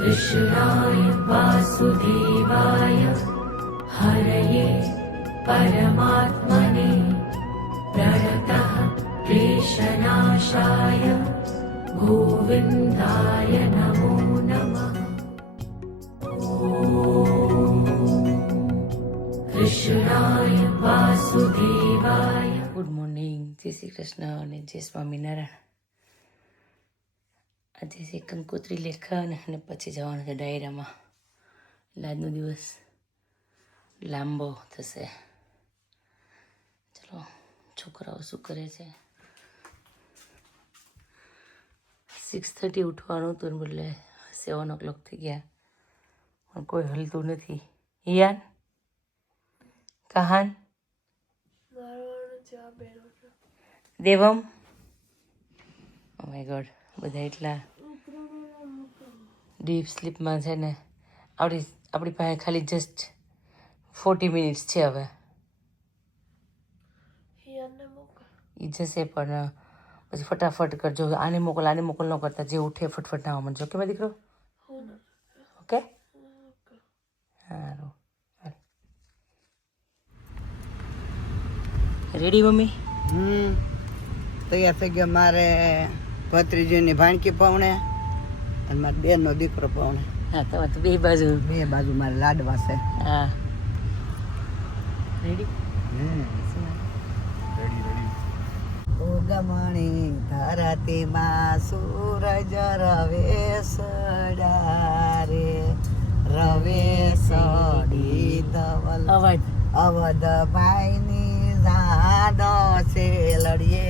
कृष्णाय वासुदेवाय हरये परमात्मने प्रणतः क्लेशनाशाय गोविन्दाय नमो नमः। कृष्णाय वासुदेवाय। गुड मॉर्निंग, जय श्री कृष्ण અને જય સ્વામિનારાયણ। આજે છે કંકોત્રી લેખન અને પછી જવાનું છે ડાયરામાં। આજનો દિવસ લાંબો થશે। ચલો છોકરાઓ શું કરે છે? 6:30 ઉઠવાનું હતું બદલે 7 o'clock થઈ ગયા, પણ કોઈ હલતું નથી। હિયાન, Kahan, Devam, oh my God, બધા એટલા ડીપ સ્લીપમાં છે ને। આપણી પાસે ખાલી જસ્ટ 40 મિનિટ્સ છે। હવે એ જશે, પણ પછી ફટાફટ કરજો। આને મોકલ ન કરતા જે ઉઠે ફટફટ નાવા માંડજો। ઓકે મારો દીકરો? ઓકે, સારું। Ready mummy? તૈયાર થઈ ગયો। મારે ભત્રીજીની ભાણકી પવણે અને મારી બેનનો દીકરો પવણે। હા, તમે તો બે બાજુ મારે લાડવા છે। હા, રેડી? ઉગમણી ધરતીમાં સૂરજ રવે સડારે, રવે સડી ધવલ અવધ ભાઈની ઝાડો છે, લડીએ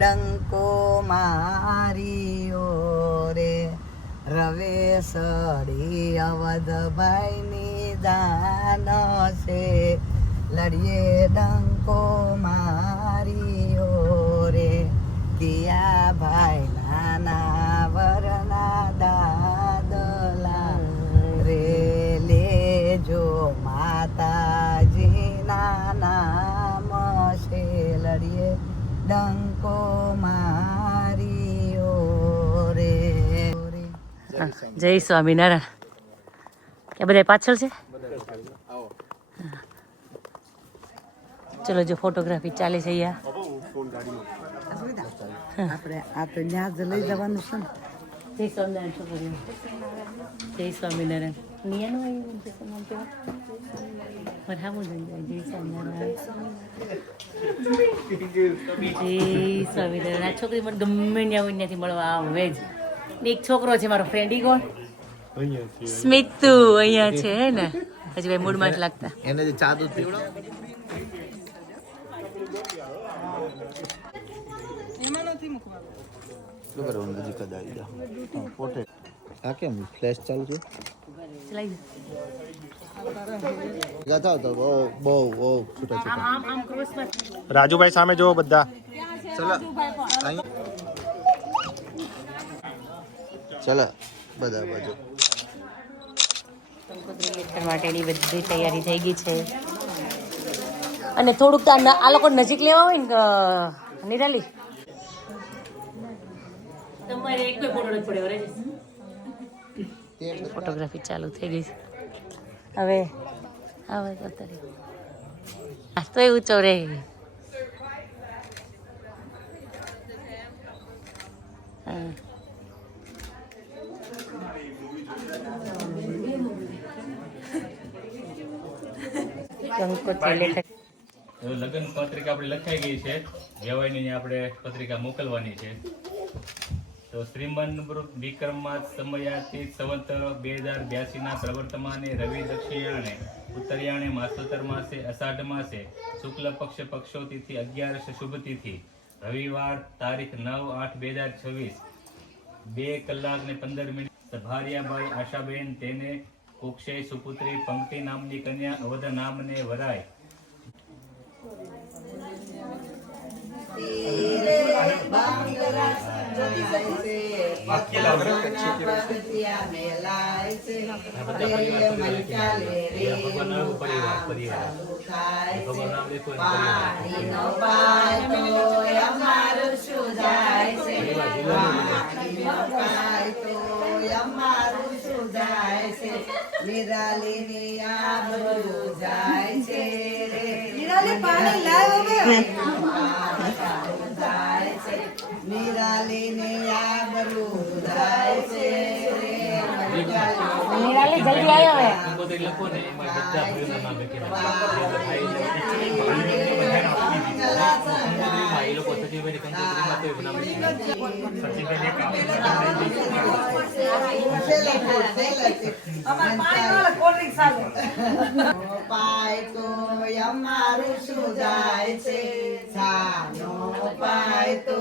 ડંકો મારીઓ રે, રવે સડી અવધ ભાઈની જાનો છે, લડીએ ડંકો મારીઓ રે, કિયા ભાઈ નાના વરના દાદલા રે, લેજો માતાજીના નામ છે, લડીએ ડંકો મારીઓ રે। જય સ્વામિનારાયણ। કે બધા પાછળ છે? ચલો, જો ફોટોગ્રાફી ચાલે છે અહીંયા। આપણે આ તો ત્યાં જ લઈ જવાનું છે ને। જય સ્વામિનારાયણ છોકરીઓ, જય સ્વામિનારાયણ। નિયાનું આવ્યું છે સમાન કેવા મારે હામું જઈ જાય। જય સ્વામિનારાયણ, જય સ્વામિનારાયણ। આ છોકરી મને ગમે ત્યાં હોય ત્યાંથી મળવા આવે જ। એક છોકરો છે મારો ફ્રેન્ડ, ઈ કોણ? સ્મિતુ અહીંયા છે ને, હજી ભાઈ મૂડમાં જ લાગતા। એને જે ચા દૂધ પીવડો શું કરવાનું? નજીક જ આવી જાઓ। પોર્ટ્રેટ આ કેમ ફ્લેશ ચાલુ છે? ચલાઈ જાતા તો બહુ છૂટા છૂટા। આમ ક્રોસમાં રાજુભાઈ સામે જોવો બધા। ચલો બધા બાજુ। કંકોત્રી લેખન માટેની બધી તૈયારી થઈ ગઈ છે, અને થોડુંક તો આ લોકો નજીક લેવા હોય ને નિરાલી, તમારે એક ફોટો નથી પડ્યો રે। ફોટોગ્રાફી ચાલુ થઈ ગઈ છે હવે। હવે તો એ ઊંચો રે। હા, કંકોત્રી લેખન લગ્ન પત્રિકા આપણે લખાઈ ગઈ છે, વેવાઈની આપણે પત્રિકા મોકલવાની છે। તો શ્રીમન વિક્રમાત સમયાતી સંવત 2082 પ્રવર્તમાને રવિ દક્ષિણાને ઉત્તરિયાણે માસોત્તર માસે અષાઢ માસે શુક્લ પક્ષ પક્ષો તિથિ 11 શુભ તિથિ રવિવાર તારીખ 9/8/2026 2 કલાક ને 15 મિનિટ સભાર્યાબાઈ આશાબેન તેને કુક્ષે સુપુત્રી પંક્તિ નામની કન્યા અવધ નામને વરાય। અમારું જાય છે નિરાલીની આબરૂ જાય છે રે નિરાલી પાણી લાવ હવે જાય છે નિરાલીની આબરૂ જાય છે રે નિરાલી જલ્દી આવ્યો હવે પાય તો અમારું શું જાય છે સાનો પાય તો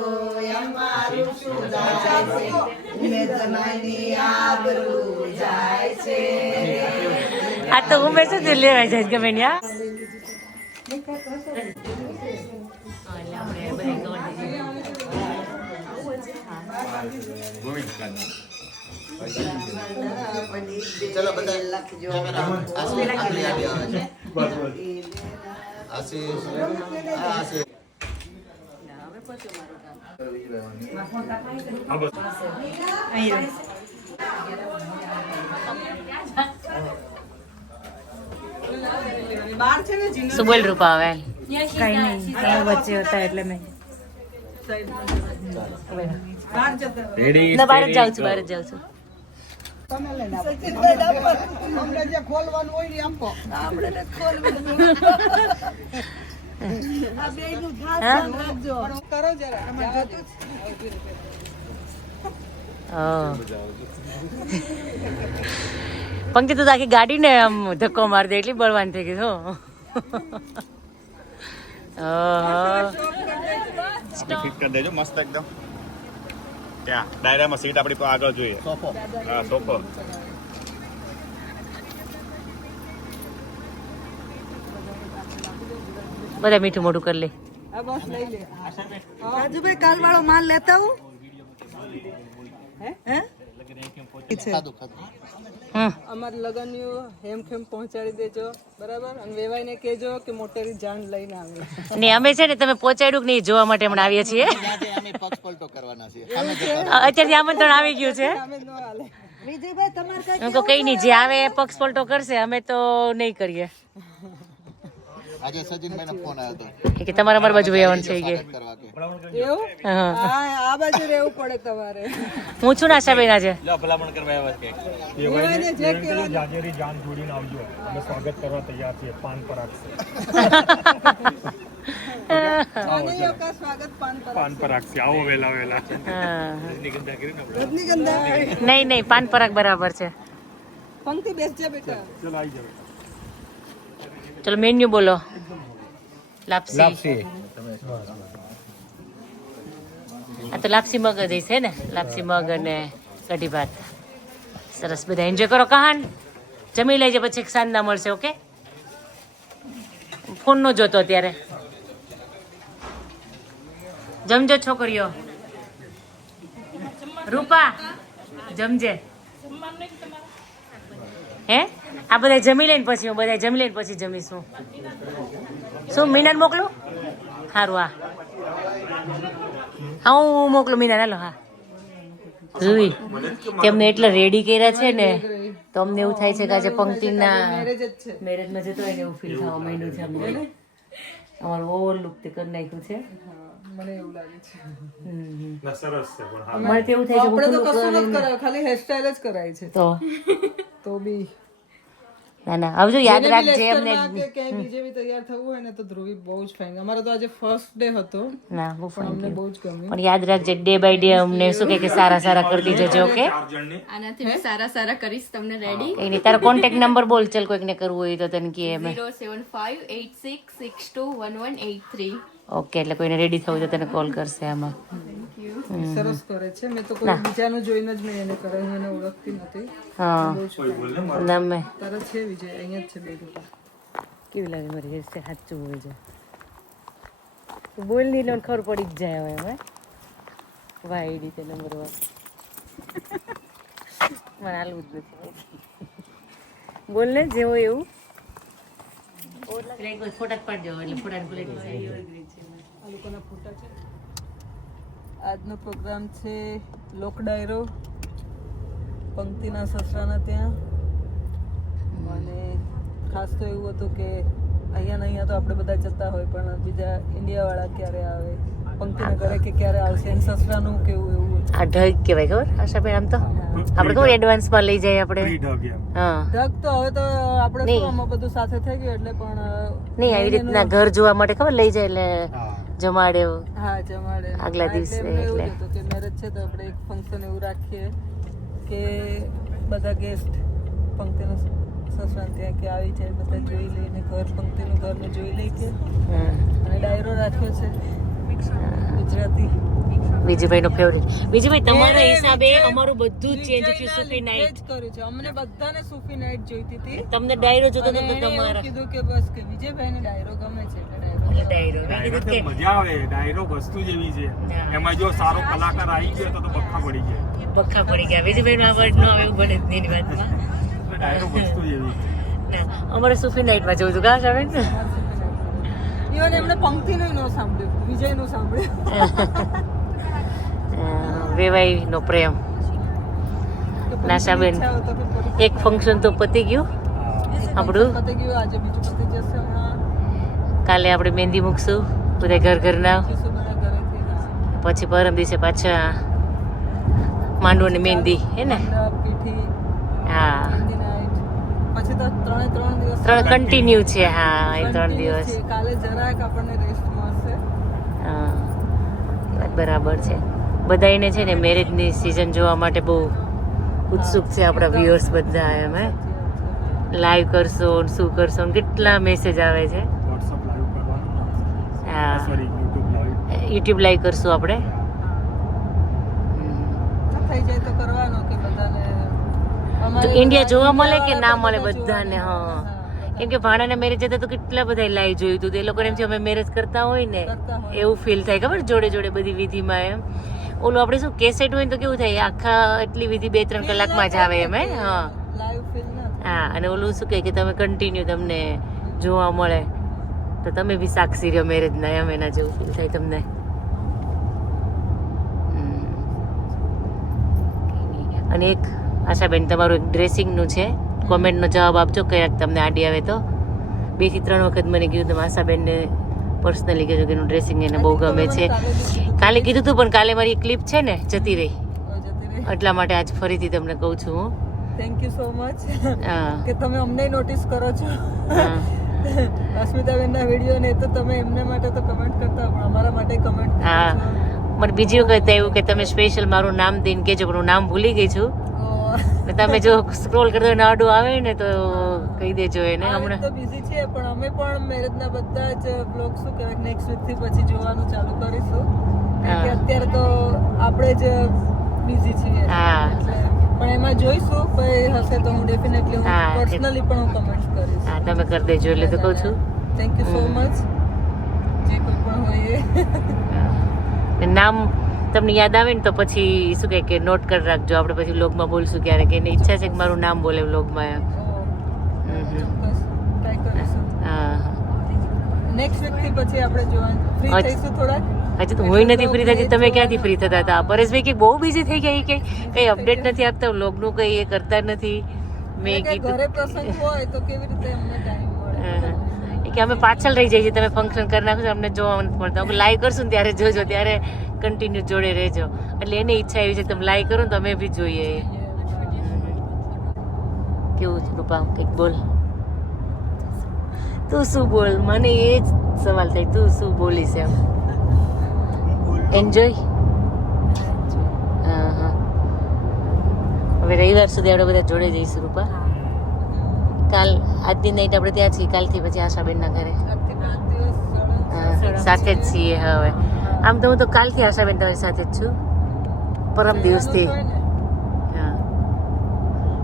અમારું શું જાય છે મેજમાની આબરૂ જાય છે આ તો હું બેસું છું લેવા જાય ગમે ને ચલો બધા લખજો આશીષ આશીષ શું બોલ રૂપા હવે કઈ નહીં તમે વચ્ચે હતા એટલે મેં રેડી ના બહાર જ જાઉં છું બહાર જ જાઉં છું અમને જે ખોલવાનું હોય ને આપો આપણે ખોલવાનું આ બેયનું ખાસ ધ્યાન રાખજો કરો જરા તમારે જોતું પંક્તિ તો આખી ગાડી ને આમ ધક્કો મારી દે એટલી બળવાન થઈ ગઈ હો ફિટ કરી દેજો મસ્ત એકદમ ત્યાં ડાયરામાં સીટ આપણી પાસે આગળ જોઈએ સોફો હા સોફો બધા મીઠું મોઢું કરી લે આ બસ લઈ લે રાજુભાઈ કાલ વાળો માલ લેતા હું હે ખાધું ખાધું અમારા લગનનું હેમખેમ પહોંચાડી દેજો બરાબર અને વેવાઈને કહેજો કે મોટેરી જાણ લઈને આવે ને અમે છે ને તમે પહોંચાડ્યું કે નહીં જોવા માટે હમણાં આવીએ છીએ આજે અમે પક્ષ પલટો કરવાના છીએ અમે અત્યારથી આમંત્રણ આવી ગયું છે અમે ન હાલે વિજયભાઈ તમારે કઈ એમ તો કઈ નહીં જે આવે એ પક્ષ પલટો કરશે અમે તો નહીં કરીએ આજે સચિનભાઈનો ફોન આવ્યો હતો કે તમારે અમારી બાજુ આવવાનું છે કે કરવા કે એવું હા આ બાજુ રહેવું પડે તમારે હું છું ને આશાબેન આજે ભલામણ કરવા આવ્યા છે વેવાઈને જે કહેવાનું જાજેરી જાન જોડીને આવજો અમે સ્વાગત કરવા તૈયાર છીએ પાન પરાગ સોનીઓ કા સ્વાગત પાન પરાગ છે આવો વેલા વેલા હા રજનીગંધા નહીં નહીં પાન પરાગ બરાબર છે પંક્તિ બેસજે બેટા ચલો આવી જાવ ચલો મેન્યુ બોલો લાપસી આ તો લાપસી મગ જ છે ને લાપસી મગ અને કઢી ભાત સરસ બધા એન્જોય કરો કહાન જમી લેજે પછી સાંજના મળશે ઓકે ફોન નો જોતો અત્યારે જમજો છોકરીઓ રૂપા જમજે હે આ બધા જમી લઈને પછી હું બધા જમી લઈને પછી જમીશું શું મીનાને મોકલું સારું હા હું મોકલું મીના હાલો હા જોઈ તેમને એટલા રેડી કર્યા છે ને તો અમને એવું થાય છે કે આજે પંક્તિના મેરેજમાં જતો હોય ને એવું ફીલ થવા માંડ્યું છે અમને અમારું ઓવર લુક તે કરી નાખ્યું છે મને એવું લાગે છે સરસ છે પણ મને તો એવું થાય છે આપણે તો કશું નથી કરાય ખાલી હેરસ્ટાઈલ જ કરાય છે તો બી ના ના આવજો યાદ રાખજે અમને કે ક્યાંય બીજે બી તૈયાર થવું હોય ને તો ધ્રુવી બહુ જ ફાઇન અમારો તો આજે ફર્સ્ટ ડે હતો ના બહુ પણ અમને બહુ જ ગમ્યું પણ યાદ રાખજે ડે બાય ડે અમને શું કે સારા સારા કરતી જજો ઓકે આનાથી મેં સારા સારા કરીશ તમને રેડી કઈ નહીં તારો કોન્ટેક્ટ નંબર બોલ ચલ કોઈકને કરવું હોય તો તને કહે અમે 07586621183 ઓકે એટલે કોઈને રેડી થવું તો તને કોલ કરશે આમાં સરસ કરે છે મેં તો કોઈ બીજાનું જોઈને જ મેં એને કરે હું એને ઓળખતી નથી હા નામે તારા છે વિજય અહીંયા જ છે બેઠું કેવી લાગે મારી હેરસ્ટાઈલ સાચું હોય છે તું બોલ નહીં લો ખબર પડી જ જાય હવે અમે વાયડી તે નંબર મને હાલવું જ નથી બોલ ને જેવો એવું ફોટા જ પાડજો એટલે ફોટા આ લોકોના ફોટા છે આજનો પ્રોગ્રામ છે લોક ડાયરો પંક્તિના સસરાના ત્યાં. અને ખાસ તો એવું હતું કે અહીંયા તો આપણે બધા જતા હોય પણ બીજા ઇન્ડિયાવાળા ક્યારે આવે, પંક્તિના ઘરે કે ક્યારે આવશે, એમ સસરાનું કેવું એવું હતું. આ ઢગ કહેવાય ખબર આશાબેન? આમ તો આપણે ખબર એડવાન્સમાં લઈ જાય આપણે. હા ઢગ તો હવે તો આપણે શું આમાં બધું સાથે થઈ ગયું એટલે પણ નહીં, આવી રીતના ઘર જોવા માટે ખબર લઈ જાય એટલે જમાડે. હા જમાડે. આગલા દિવસે એટલે એવું જ એટલે. હતું કે મેરેજ છે તો આપણે એક ફંક્શન એવું રાખીએ કે બધા ગેસ્ટ પંક્તિનો સસરાને ત્યાં કે આવી જાય, બધા જોઈ લઈને પંક્તિનું ઘરને જોઈ લઈ કે. અને ડાયરો રાખ્યો છે ગુજરાતી. વિજયભાઈ નો ફેવરેટ. વિજયભાઈ તમારા હિસાબે અમારું બધું જ ચેન્જ થયું. સુફી નાઇટ કર્યું છે અમને બધાને સુફી નાઇટ જોઈતી હતી. તમને ડાયરો જોતો તો અને એણે તમારા એવું કીધું કે બસ કે વિજયભાઈને ડાયરો ગમે છે એટલે ડાયરો ડાયરો મજા આવે. ડાયરો વસ્તુ જેવી છે, એમાં જો સારો કલાકાર આવી ગયો તો બખ્ખા પડી જાય. બખ્ખા પડી ગયા. વિજયભાઈ નો અવાજ નો આવે એવું બને જ નહીં એની વાતમાં. ડાયરો વસ્તુ જેવી છે. ના, અમારે સુફી નાઇટમાં જવું હતું. કા સાહેબ? ઇવન એમને પંક્તિનું ન સાંભળ્યું, વિજયનું સાંભળ્યું. વેવાઈ નો પ્રેમ. નાશાબેન એક ફંક્શન તો પતી ગયું આપણું. પતી ગયું, આજે બીજું પતી જશે હમણાં. કાલે આપણે મહેંદી મૂકશું બધા ઘરના. જઈશું બધા ઘરેથી. પછી પરમ દિવસે પાછા માંડવો ને મહેંદી હે ને? પીઠી, હા મહેંદી નાઈટ. પછી તો 3 દિવસ ત્રણ કન્ટિન્યુ છે. હા એ 3 continue દિવસ. છે. કાલે જરાક આપણને રેસ્ટ મળશે. હા વાત બરાબર છે. બધાને છે ને મેરેજની સિઝન જોવા માટે બહુ ઉત્સુક છે આપણા વ્યુઅર્સ બધા. એમ હે લાઈવ કરશો ને શું કરશો ને કેટલા મેસેજ આવે છે. વોટ્સઅપ લાઈવ કરવાનું. હા sorry, YouTube live. YouTube live કરશું આપણે. થઈ જાય તો કરવાનો કે બધાને તો અમારે ઇન્ડિયા જોવા મળે કે ના બધા મળે જોવા બધાને? મળે. હા હા. કેમ કે ભાણાના મેરેજ હતા તો કેટલા બધા લાઈવ જોયું હતું. એ લોકોને એમ છે અમે મેરેજ કરતા હોય ને કરતા હોય. એવું ફીલ થાય ખબર? જોડે જોડે બધી વિધિમાં એમ. ઓલું આપણે શું કેસેટ હોય ને તો કેવું થાય આખા એટલી વિધિ 2-3 કલાકમાં જ આવે એમ. હે હા લાઈવ ફીલ ના હા. અને ઓલું શું કહે કે તમે કન્ટિન્યુ તમને જોવા મળે તો તમે બી સાક્ષી રહ્યો મેરેજના એમ. એના જેવું ફીલ થાય તમને. અને એક આશાબેન તમારું એક ડ્રેસિંગનું છે, કોમેન્ટનો જવાબ આપજો કંઈક તમને આડી આવે તો. 2 થી 3 વખત મને કીધું તમે આશાબેનને પર્સનલી કીધું કે એનું ડ્રેસિંગ એને બહુ ગમે છે. કાલે કીધું હતું પણ કાલે મારી ક્લિપ છે ને જતી રહી, એટલા માટે આજ ફરીથી તમને કહું છું હું. થેન્ક યુ સો મચ હા કે તમે અમને નોટિસ કરો છો. હા. અસ્મિતાબેનના વિડીયો ને તો તમે એમને માટે તો કમેન્ટ કરતા પણ અમારા માટે કમેન્ટ કરો હા છો. મને બીજી વખત એવું કે તમે સ્પેશિયલ મારું નામ દઈને કહેજો પણ હું નામ ભૂલી ગઈ છું. ને તમે જો સ્ક્રોલ કરતો હોય આડું આવે ને તો કહી દેજો એને. હમણાં તો બિઝી છે પણ અમે પણ મેરેજના બધા જ બ્લોગ શું કહેવાય નેક્સ્ટ વીક થી પછી જોવાનું ચાલુ કરીશું. કારણ કે અત્યારે તો આપણે જ બિઝી છીએ. હા. એટલે પણ એમાં જોઈશું કોઈ હશે તો હું ડેફિનેટલી હા. પર્સનલી પણ હું કમેન્ટ કરીશ. હા તમે કરી દેજો એટલે તો કહું છું. થેન્ક યુ સો મચ જે કોઈ પણ હોય એ. નામ તમને યાદ આવે ને તો પછી શું કહે કે નોટ કરી રાખજો. આપણે પછી વ્લોગમાં બોલશું ક્યારેક. એની ઈચ્છા છે કે મારું નામ બોલે વ્લોગમાં એમ. ચોક્કસ ટ્રાય કરીશું. હા નેક્સ્ટ વીક થી પછી આપણે જોવાનું ફ્રી થઈશું થોડાક. હજી તો હું નથી ફ્રી થતી. તમે ક્યાંથી ફ્રી થતા હતા? પરેશભાઈ કે બહુ બિઝી થઈ ગયા કે કઈ અપડેટ નથી આપતા, વ્લોગનું કઈ એ કરતા નથી. મેં કે કીધું ઘરે પ્રસંગ હોય તો કેવી રીતે અમને ટાઈમ મળે. કે અમે પાછળ રહી જઈએ છીએ. તમે ફંક્શન કરી નાખો છો અમને જોવા નથી મળતા. અમે લાઈવ કરશું ને ત્યારે જોજો, ત્યારે કન્ટિન્યુ જોડે રહેજો. એટલે એને ઈચ્છા એવી છે તમે લાઈવ કરો ને તો અમે બી જોઈએ. કેવું છે પપ્પા? કંઈક બોલ. તું શું બોલ? મને એ જ સવાલ થાય તું શું બોલીશ એમ. એન્જોય. હા હા. હવે રવિવાર સુધી આપણે બધા જોડે જઈશું રૂપા. કાલ આજની નાઈટ આપણે ત્યાં છીએ, કાલથી પછી આશાબેનના ઘરે. આજથી 5 દિવસ હા, સાથે જ છીએ હવે. આમ તો હું તો કાલથી આશાબેન તમારી સાથે જ છું, પરમ દિવસથી. હા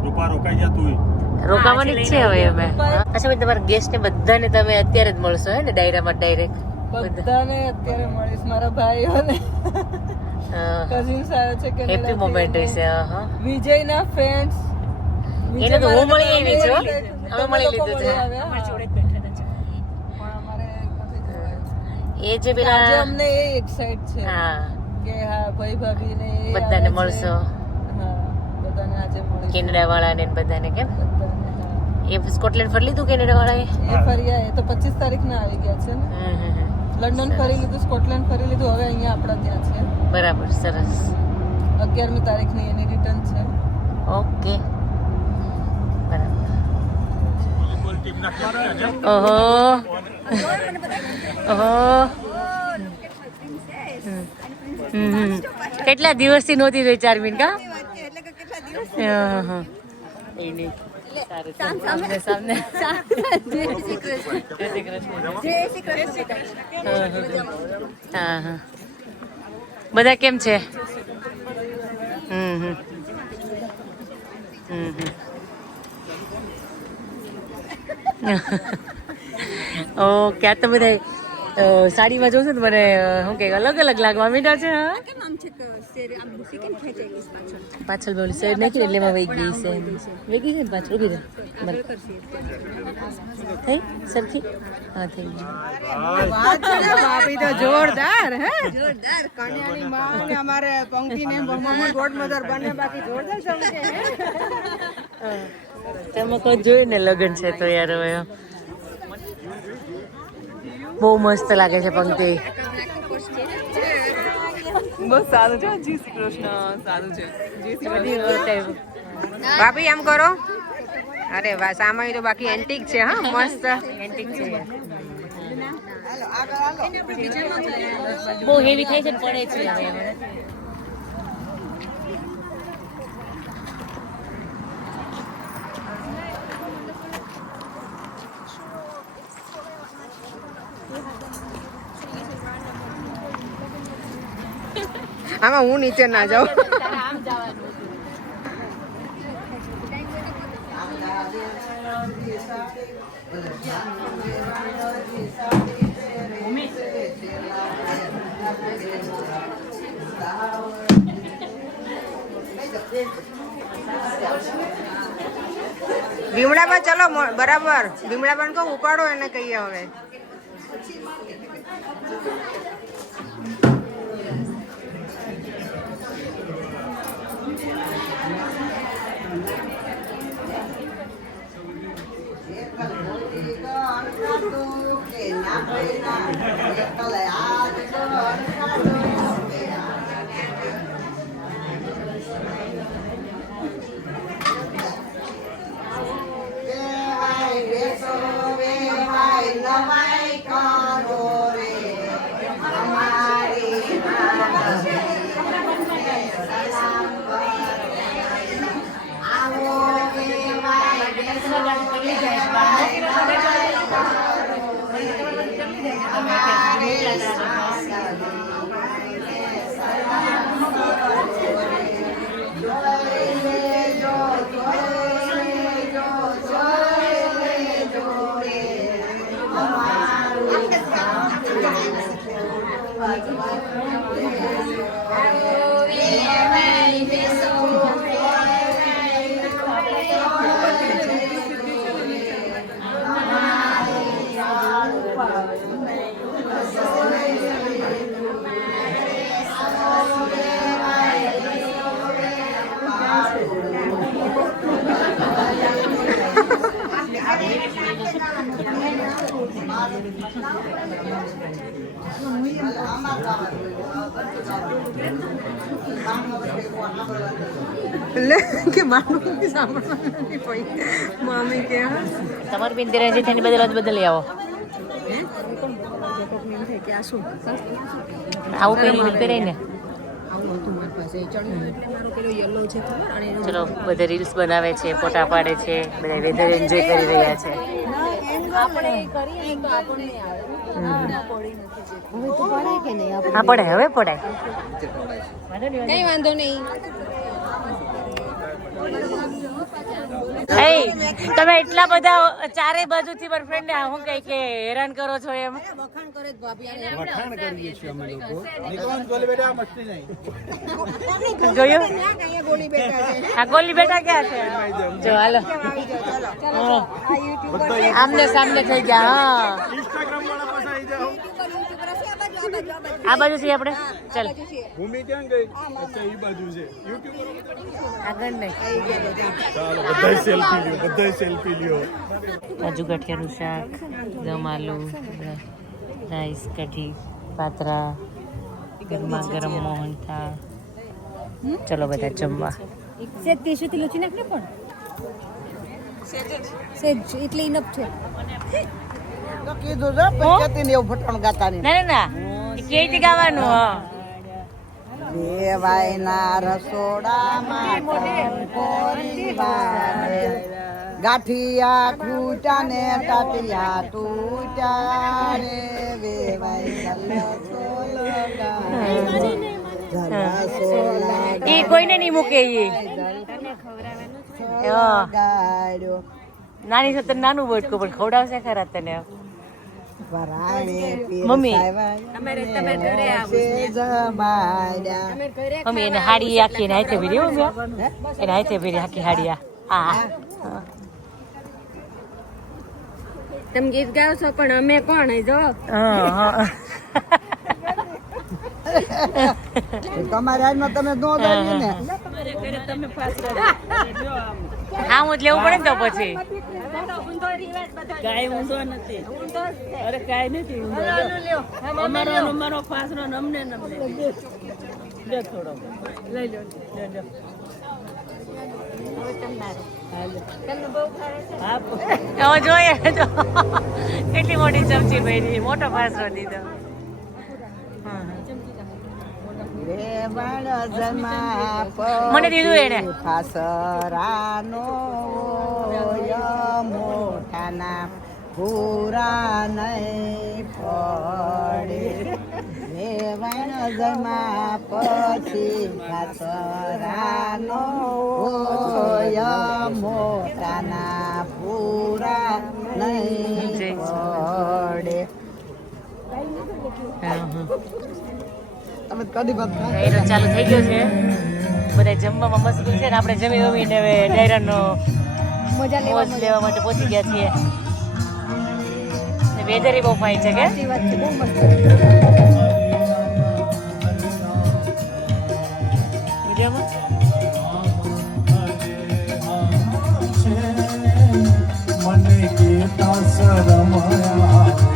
રૂપા રોકાઈ જા તું. રોકાવાની જ છે હવે અમે. આશાબેન તમારા ગેસ્ટને બધાને તમે અત્યારે જ મળશો હે ને ડાયરામાં ડાયરેક્ટ? બધાને અત્યારે મળીશ. મારા ભાઈઓને કઝિન્સ આવ્યો છે કે હેપી મોમેન્ટ રહેશે. હા વિજયના ફ્રેન્ડ્સ એને તો હું મળી આવી છું. અમે મળી લીધું છે. એ જે પેલા આજે અમને એ એક્સાઇટ છે હા કે હા ભાઈ ભાભી ને બધાને મળશો. હા બધાને આજે મળીશું. કેનેડા વાળા ને બધાને કેમ એ સ્કોટલેન્ડ ફરી લીધું કેનેડા વાળા એ ફર્યા એ તો 25 તારીખના આવી ગયા છે ને લંડન ફરી લીધું સ્કોટલેન્ડ ફરી લીધું હવે અહીંયા આપણા ત્યાં છે બરાબર સરસ 11મી તારીખની એની રિટર્ન છે ઓકે બરાબર ઓહો ઓહો કેટલા દિવસથી નહોતી રહી ચાર્મિન કા સામને હા હા બધા કેમ છે ઓકે આ તો બધા સાડીમાં જોશો તો મને શું કે અલગ અલગ લાગવા મીઠા છે પાછળ બોલી શેર નાખી એટલે એમાં વહી ગઈ છે વહી ગઈ છે ને પાછળ ઉભી રહે થઈ સરખી હા થઈ ભાભી તો જોરદાર હે જોરદાર કન્યાની માં ને અમારે પંક્તિને મમ્મી ગોડ મધર બને બાકી જોરદાર સમજે હે તમે કોઈ જોયું ને લગન છે તો યાર હવે બહુ મસ્ત લાગે છે પંક્તિ બહુ સારું છે જી શ્રી કૃષ્ણ સારું છે ભાભી એમ કરો અરે વાહ સામાઈ તો બાકી એન્ટિક છે હા મસ્ત એન્ટિક છે બહુ હેવી થાય છે ને પડે છે હવે આમાં હું નીચે ના જાઉં ભીમડાબા ચલો બરાબર ભીમડાબા કહો ઉપાડો એને કહીએ હવે કે માનું કે સાંભળવાનું નથી પડી મામી કે તમારી બેન તેરા જેઠાની બદલી આવો આવું પહેરી પહેરાય ને ચલો બધા રીલ્સ બનાવે છે ફોટા પાડે છે બધા વેધર એન્જોય કરી રહ્યા છે હા પડે હવે પડાય કઈ વાંધો નહીં તમે એટલા બધા ચારે બાજુથી મારા ફ્રેન્ડ ને હું કઈ કે હેરાન કરો છો એમ વખાણ કરીએ છીએ અમે લોકો નિકવાન ગોલી બેટા મસ્તી નહીં જોયું હા ગોલી બેટા ક્યાં છે જો હાલો આમને સામને થઈ ગયા હા ઇન્સ્ટાગ્રામ વાળા પાસે આવી જાઓ આ બાજુ છીએ આપણે ચાલ ભૂમિ ક્યાં ગઈ અચ્છા ઈ બાજુ છે યુટ્યુબ આગળ નહીં ચાલો બધાય સેલ્ફી લ્યો બધાય સેલ્ફી લ્યો કાજુ ગાંઠિયાનું શાક દમ આલુ રાઈસ કઢી પાતરા ગરમા ગરમ મોહનથાળ ચલો બધા જમવા સેજ ટીશ્યુથી લૂછી નાખ ને પણ સેજ એટલે ઇનફ છે કીધું છે પંચાયતી ને એવું ફટાણ ગાતા ને ના ના કેટી ગાવાનું હા દેવાયના રસોડામાં ટંકોરી વાગે ગાંઠિયા ખૂટા ને ટાટિયા તૂટ્યા રે વેવાય એ કોઈને નહીં મૂકે એ ગાડ્યો નાની છે તને નાનું બોટકો પણ ખવડાવશે ખરા તને મમ્મી મમ્મી એને હાડી આખી એને હાથે ભેરી એને હાથે ભેરી આખી હાડી આ તમે ગીત ગાઓ છો પણ અમે કોણ જો તમારે આજમાં તમે નો ગાડી ને હા હું જ લેવું પડે ને તો પછી કાંઈ ઊંધો નથી અરે કાંઈ નથી ઊંધો અમારો ફાસરો અમને દે થોડો લઈ લો હવે જોઈએ તો કેટલી મોટી ચમચી ભરી મોટો ફાસરો દીધો મને દીધું એને ફાસરાનો મોટાના પૂરા નહીં પડે વેવાણ જમા પછી ફાસરાનો મોટાના પૂરા નહીં પડે ચાલુ થઈ ગયો છે બધા જમવામાં મશગુલ છે ને આપણે જમી વમીને હવે ડાયરાનો મોજ લેવા માટે પહોંચી ગયા છીએ વેધર બહુ ફાઇન છે કે મને કેતા શરમયા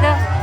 તો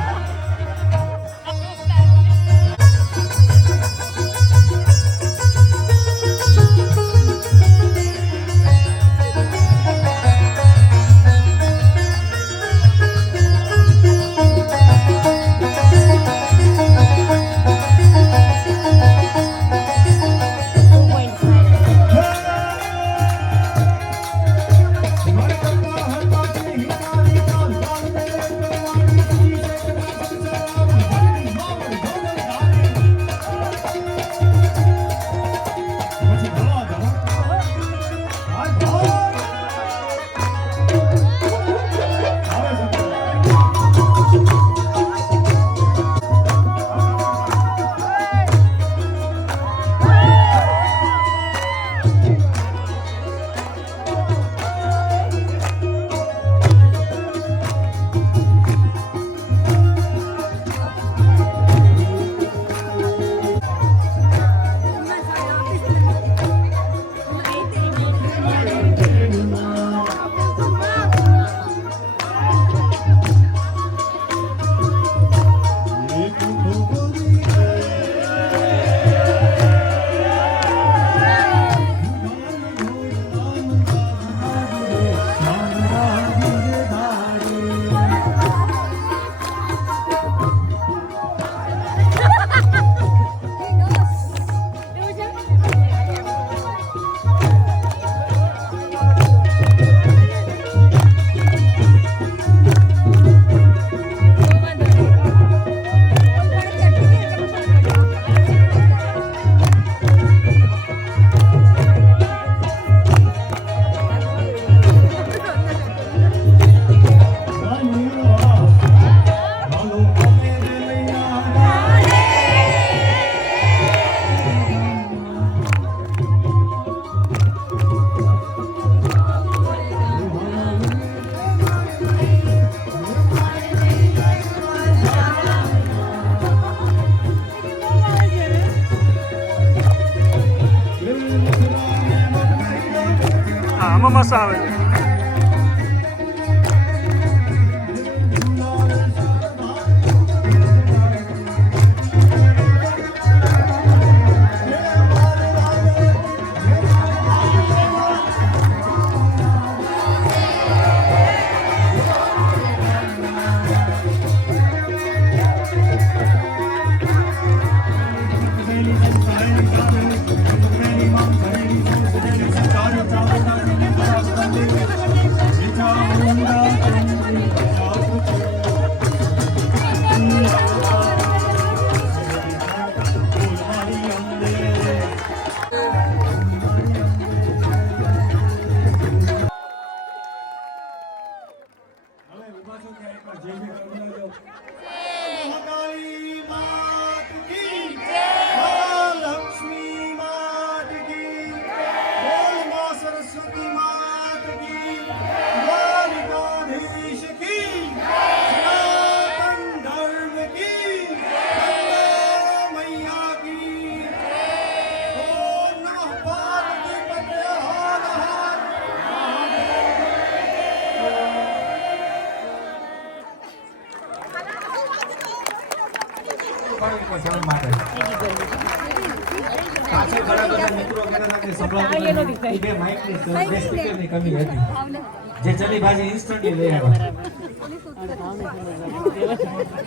આમાં મસા આવે છે.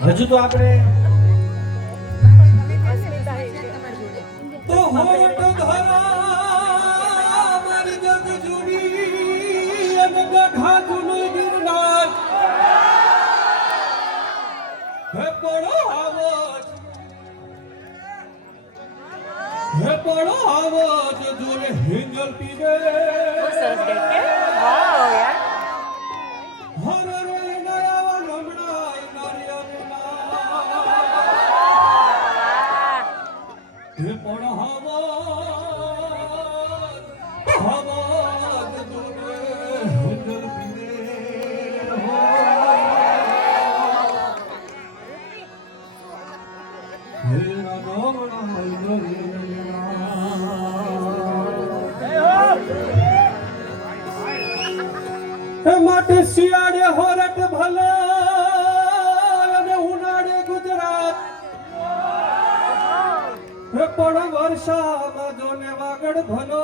હજુ તો આપણે સરસ ગઈ કે વાવ યાર માટે શિયાળે હોરટ ભલા વર્ષામાં જોને વાગડ ભલો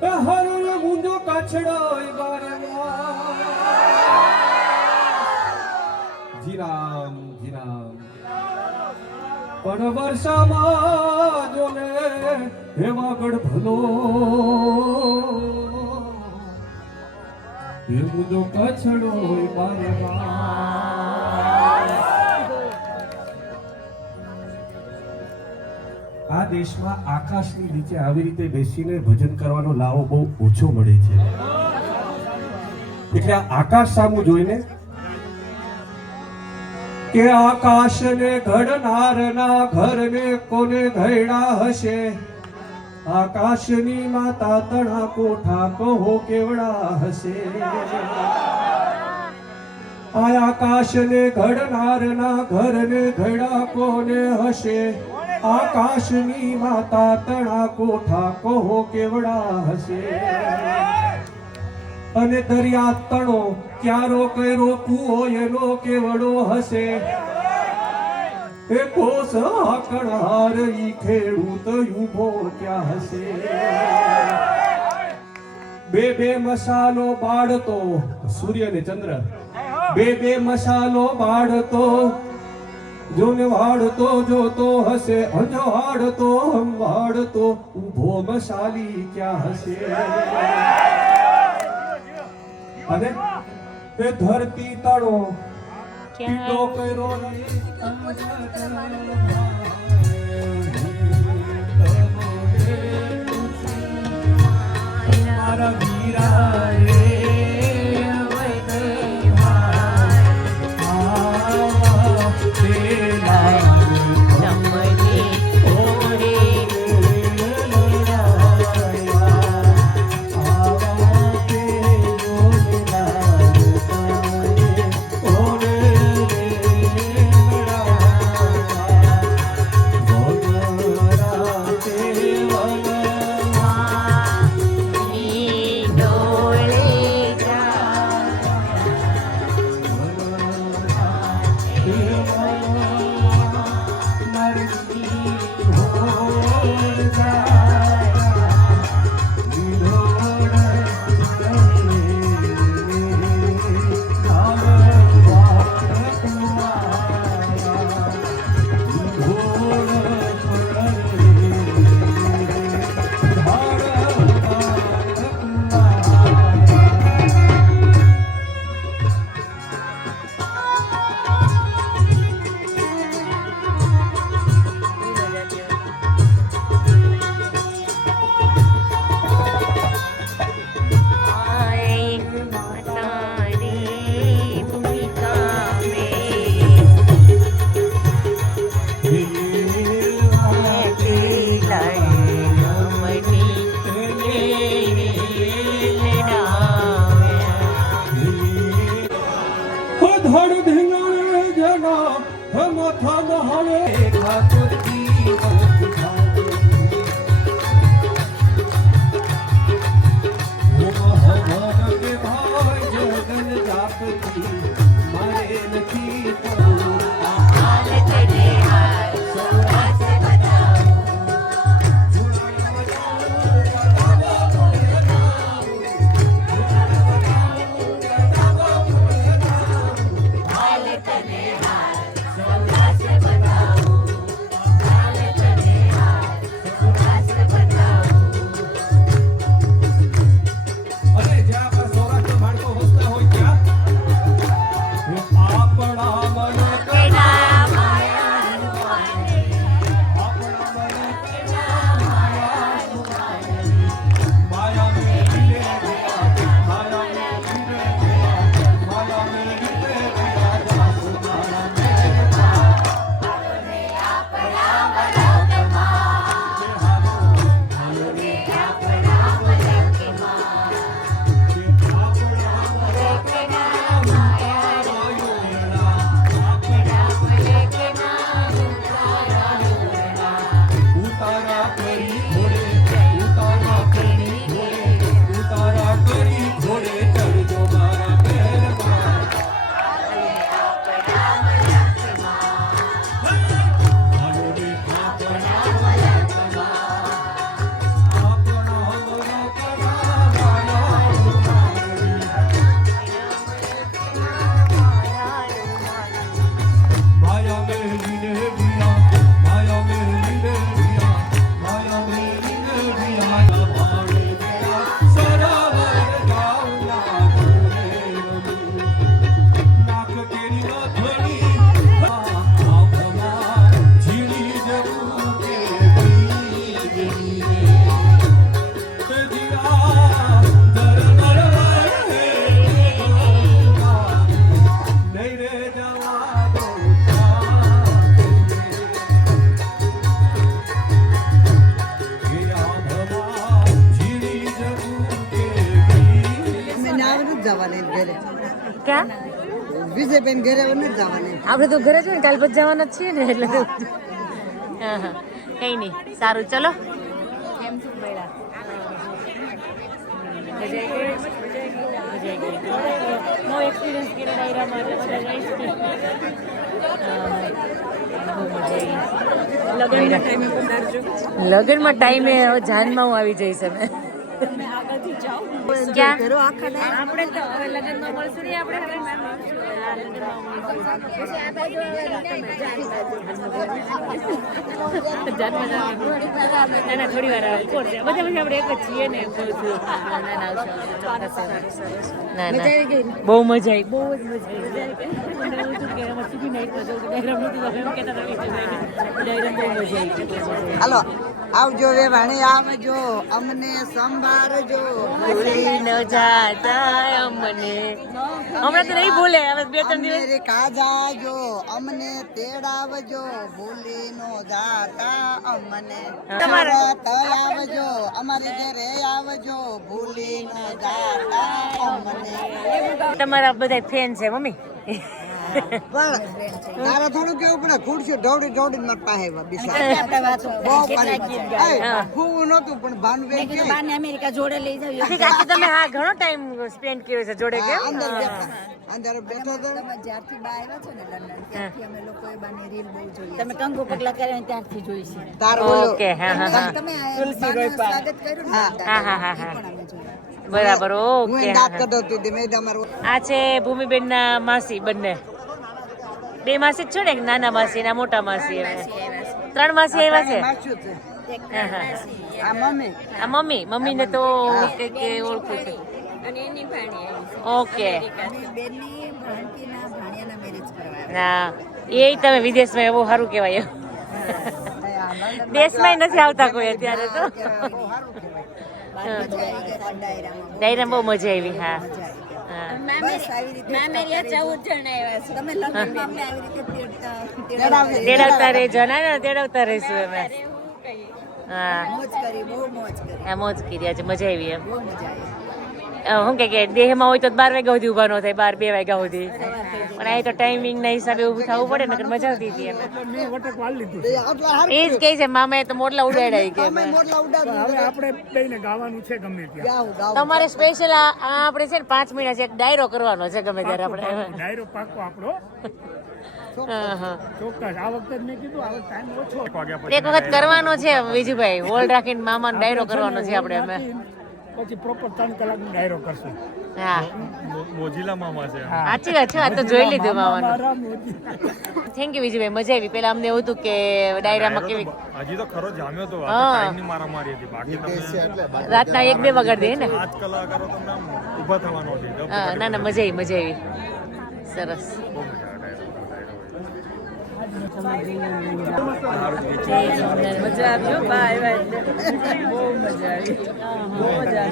હરળ મુંજો કાછડો બારે જી રામ પણ વર્ષામાં જોને હે વાગડ ભલો હે મુંજો કાછડો બારે આ દેશમાં આકાશની નીચે આવી રીતે બેસીને ભજન કરવાનો લાવો બહુ ઓછો મળે છે એટલે આ આકાશ સામું જોઈને કે આકાશને ઘડનારના ઘરને કોને ઘડ્યા હશે આકાશની માતા તણા કોઠા કહો કેવડા હશે આ આકાશને ઘડનારના ઘરને ઘડ્યા કોને હશે આકાશની માતા તણા કોઠા કહો કેવડા હશે અને દરિયા તણો ક્યારો કર્યો કુવો એનો કેવડો હશે એ કોસ કણહાર ઈ ખેડૂત ઉભો ક્યાં હશે બે મસાલો બાળતો સૂર્ય ને ચંદ્ર બે મસાલો બાળતો જોને વાળતો જોતો હશે અંજવાડતો હંવાડતો ઉભો મસાલી ક્યાં હશે અને તે ધરતી તળો કીધો કર્યો મારા વીરા રે ક્યાં વિજયબેન ઘરે નથી જવાની. આપણે તો ઘરે જ ને કાલ પછી જવાના જ છીએ ને એટલે હા હા કઈ નહીં સારું ચલો કેમ છું મેળા મજા આવી ગઈ નો એક્સપિરિયન્સ કર્યો ડાયરામાં એટલે બધા જાય છે બહુ મજા આવી લગ્નમાં ટાઈમે જાનમાં હું આવી જઈશ અમે ક્યાં આપણે તો હવે લગ્નમાં મળશું નહીં આપણે હવે થોડી વાર બધા પછી આપણે એક જ છીએ ને બહુ મજા આવી બહુ જ મજા આવી હાલો આવજો વે ભાણી આવજો અમને સંભાળજો ભૂલી ન જાતા અમને હમણાં તો નહીં ભૂલે હવે 2-3 દિવસ અમેરિકા જાજો અમને તેડાવજો ભૂલી નો જાતા અમને તરત આવજો અમારી ઘરે આવજો ભૂલી નો જાતા અમને તમારા બધા ફેન છે મમ્મી પણ તારા થોડું કેવું પડે ખુરશી ઢોળી ઢોળી માર પાસે બહુ હું નતું પણ ભાનુબેન કે અમેરિકા જોડે લઈ જાવ ઠીક આજે તમે હા ઘણો ટાઈમ સ્પેન્ડ કર્યો છે જોડે કે અંદર બેઠો તો જ્યારથી બા આવ્યા છો ને લંડન ત્યારથી અમે લોકોએ બાની રીલ બહુ જોઈ તમે કંકુ પગલા કર્યા ત્યારથી જોઈ છે તારો ઓકે હા હા હા તમે સ્વાગત કર્યું ને હા હા હા હા બરાબર હું ઓકે દાંત કઢો તું મેં તમારું આ છે ભૂમિબેન ના માસી બંને બે માસી જ છો ને નાના માસી ના મોટા માસી હવે 3 માસી આવ્યા છે મારશું છે હા હા આ મમ્મી આ મમ્મી ને તો કે ઓળખું છે અને એની ભાણી આવી ઓકે બેનની ભાણકીના ભાણિયાના મેરેજ કરવા ના એ તમે વિદેશમાં એવું સારું કહેવાય દેશમાં નથી આવતા કોઈ અત્યારે તો ડાયરામાં બહુ મજા આવી હા તેડાવતા રહેજો ના તેડાવતા રહીશું અમે હા મોજ કરી આજે મજા આવી એમ શું કે દેહમાં હોય તો 12 વાગ્યા સુધી ઉભા ન થાય 12-2 વાગ્યા સુધી પણ આ તો ટાઈમિંગ ના હિસાબે ઉભું થવું પડે ને મજા આવતી હતી એ જ કહે છે મામાએ તો મોટલા ઉડાડ્યા કે તમારે સ્પેશિયલ આપણે છે ને 5 મહિના છે એક ડાયરો કરવાનો છે ગમે ત્યારે આપણે ડાયરો પાકો આપણો ચોક્કસ આ વખતે મેં કીધું આ ટાઈમ ઓછો એક વખત કરવાનો છે વિજુભાઈ હોલ રાખીને મામાનો ડાયરો કરવાનો છે આપણે અમે પછી પ્રોપર 3 કલાકનો ડાયરો કરશું હા મોજીલા મામા છે સાચી વાત છે આ તો જોઈ લીધું મામાનું થેન્ક યુ વિજુભાઈ મજા આવી પેલા અમને એવું હતું કે ડાયરામાં કેવી હજી તો ખરો જામ્યો તો ટાઈમની મારામારી હતી બાકી તમે રાતના 1-2 વગાડી દે ને 5 કલાકારો તમને ઊભા થવાનો છે ના ના મજા આવી સરસ મજા આવ્યો બા આવ્યા બહુ મજા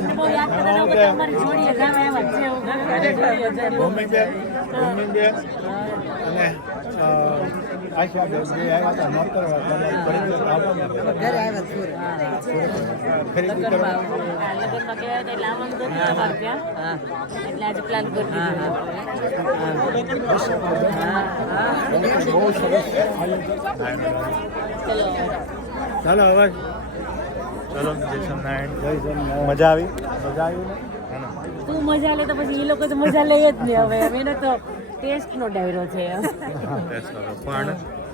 ચાલો હવે ચલો મજા આવી તું મજા લે તો પછી એ લોકો તો મજા લે જ નહીં હવે એનો તો ટેસ્ટ નો ડાયરો છે પણ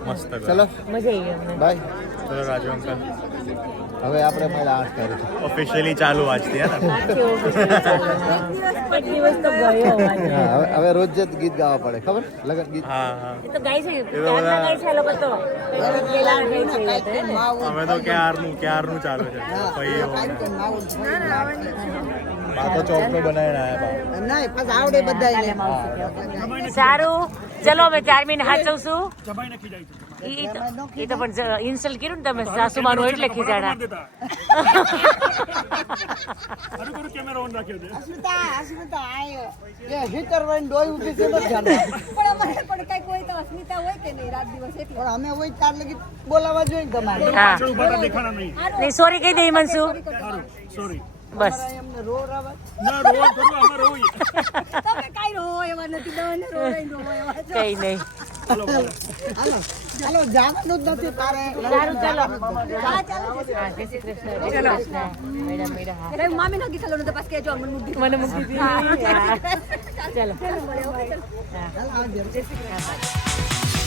મસ્ત ચલો મજા આવી અમને બાય ચલો રાજુ અંકલ હવે આપણે મળ્યા 8 તારીખે ઓફિશિયલી ચાલુ આજથી હે ને એક દિવસ તો ગયો હવે રોજ જ ગીત ગાવા પડે ખબર લગન ગીત હા હા એ તો ગાય છે ગાય છે લોકો તો પેલા ગાય છે અમે તો ક્યારનું ચાલુ છે ભાઈઓ બાતો ચોકનો બનાવીને આયા નહીં પછી આવડે બધાય સારું ચલો અમે 4 મિનિટ હાચવશું એ તો પણ ઇન્સલ્ટ કર્યું ને તમે સાસુમાનું એટલે ખીજાણા અસ્મિતા આયો એ હિતરવાન ડોઈ ઊભી છે તો જાણ પણ કઈ કોઈ તો અસ્મિતા હોય કે નહીં રાત દિવસ એટલે પણ અમે હોય ચાર લગી બોલાવા જોઈએ તમારે હા નહીં સોરી કહી દે હિમાંશુ બસ એમને રોર આવે ના રોવા થોડું આમાં રોઈએ. તમે કાંઈ રહો એવા નથી દવાને રોવાઈ રહો એવા છો. કઈ નહીં હાલો હાલો જવાનું જ નથી તારે સારું ચાલો હા, ચાલો. હા જય શ્રી કૃષ્ણ જય શ્રી કૃષ્ણ મેડમ મેડમ હા અરે, મામી નોકી ખાલો ને તો પાછું કહેજો, અમને મૂકી મને મૂકી દીધી હા. ચાલો ચાલો, મળે, ઓકે, ચાલો. હા હાલ આવજો. હા, bye.